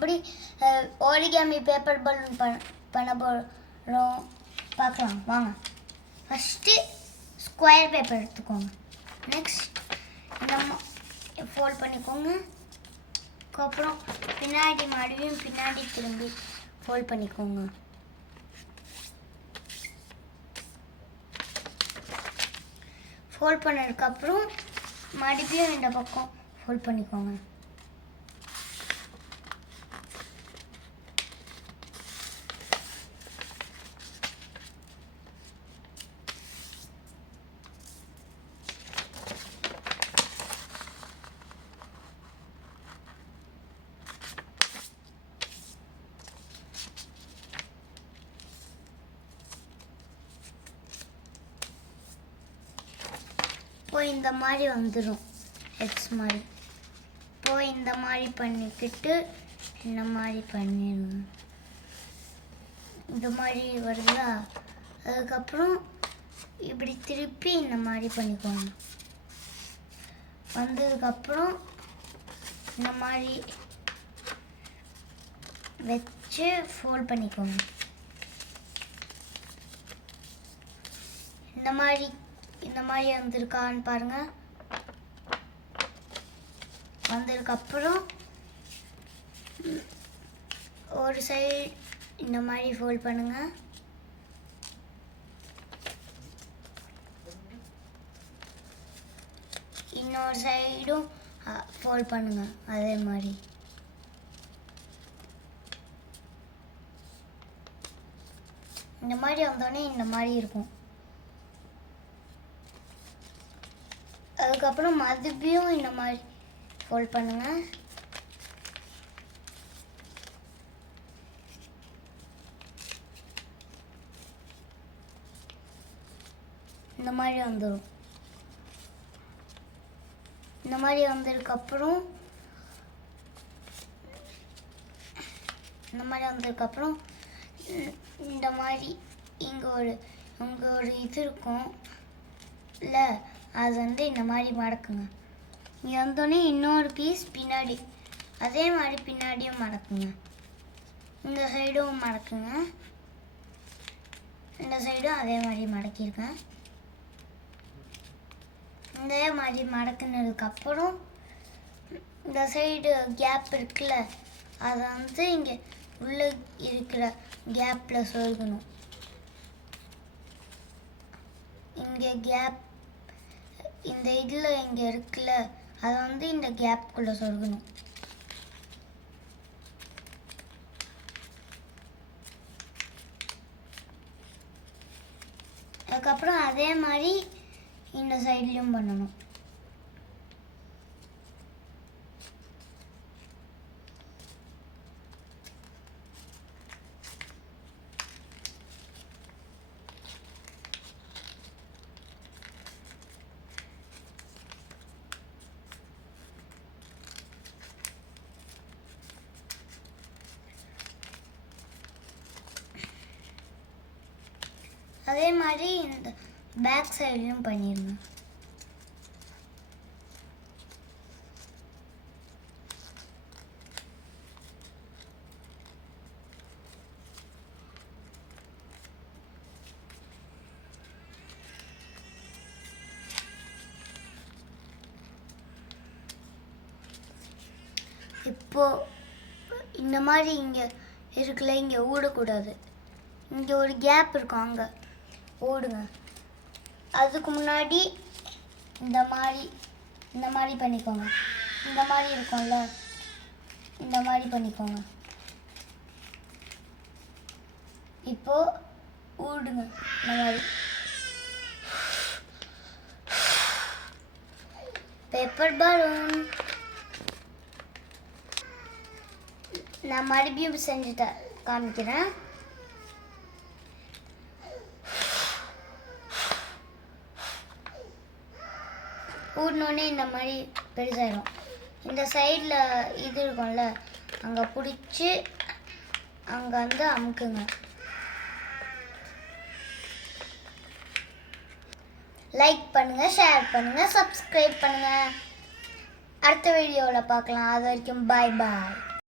எப்படி origami paper balloon பண்ண போகிறோம் பார்க்கலாம் வாங்க. ஃபஸ்ட்டு ஸ்கொயர் பேப்பர் எடுத்துக்கோங்க. நெக்ஸ்ட் நம்ம ஃபோல்ட் பண்ணிக்கோங்க. அதுக்கப்புறம் பின்னாடி மறுபடியும் பின்னாடி திரும்பி ஃபோல்ட் பண்ணிக்கோங்க. ஃபோல்ட் பண்ணதுக்கப்புறம் மறுபடியும் இந்த பக்கம் ஃபோல்ட் பண்ணிக்கோங்க. இப்போ இந்த மாதிரி வந்துடும் எக்ஸ் மாதிரி. இப்போ இந்த மாதிரி பண்ணிக்கிட்டு இந்த மாதிரி பண்ணிடணும். இந்த மாதிரி வருதா? அதுக்கப்புறம் இப்படி திருப்பி இந்த மாதிரி பண்ணிக்கோங்க. வந்ததுக்கப்புறம் இந்த மாதிரி வச்சு ஃபோல்ட் பண்ணிக்கோங்க. இந்த மாதிரி வந்திருக்கான்னு பாருங்க. வந்ததுக்கப்புறம் ஒரு சைடு இந்த மாதிரி ஃபோல்ட் பண்ணுங்க. இன்னொரு சைடும் ஃபோல்ட் பண்ணுங்க அதே மாதிரி. இந்த மாதிரி வந்தோடனே இந்த மாதிரி இருக்கும். அதுக்கப்புறம் மறுபடியும் இந்த மாதிரி ஃபோல்ட் பண்ணுங்க. இந்த மாதிரி வந்துடும். இந்த மாதிரி வந்ததுக்கப்புறம் இந்த மாதிரி இங்கே ஒரு இது இருக்கும் இல்லை, அது இந்த மாதிரி மடக்குங்க. இங்கே வந்தோடனே இன்னொரு பீஸ் பின்னாடி அதே மாதிரி பின்னாடியும் மடக்குங்க. இந்த சைடும் மடக்குங்க. இந்த சைடும் அதே மாதிரி மடக்கியிருக்கேன். இதே மாதிரி மடக்குனதுக்கப்புறம் இந்த சைடு கேப் இருக்குல்ல, அதை இங்கே உள்ளே இருக்கிற கேப்பில் சொருகணும். இங்கே கேப் இந்த இதில் இங்கே இருக்குல்ல, அதை இந்த கேப்புக்குள்ளே சொருகணும். அதுக்கப்புறம் அதே மாதிரி இந்த சைட்லேயும் பண்ணணும். அதே மாதிரி இந்த பேக் சைட்லையும் பண்ணிடுங்க. இப்போ இந்த மாதிரி இங்கே இருக்குல்ல, இங்கே ஊடக்கூடாது. இங்கே ஒரு கேப் இருக்கும், அங்கே ஓடுங்க. அதுக்கு முன்னாடி இந்த மாதிரி பண்ணிக்கோங்க. இந்த மாதிரி இருக்கும்ல, இந்த மாதிரி பண்ணிக்கோங்க. இப்போ ஊடுங்க இந்த மாதிரி. பேப்பர் பலூன் நான் மறுபடியும் செஞ்சுட்டேன், காமிக்கிறேன். ஊடினோடனே இந்த மாதிரி பெருசாயிடும். இந்த சைடில் இது இருக்கும்ல, அங்கே பிடிச்சி அங்கே அமுக்குங்க. லைக் பண்ணுங்கள், ஷேர் பண்ணுங்கள், சப்ஸ்கிரைப் பண்ணுங்கள். அடுத்த வீடியோவில் பார்க்கலாம். அது வரைக்கும் பாய் பாய்.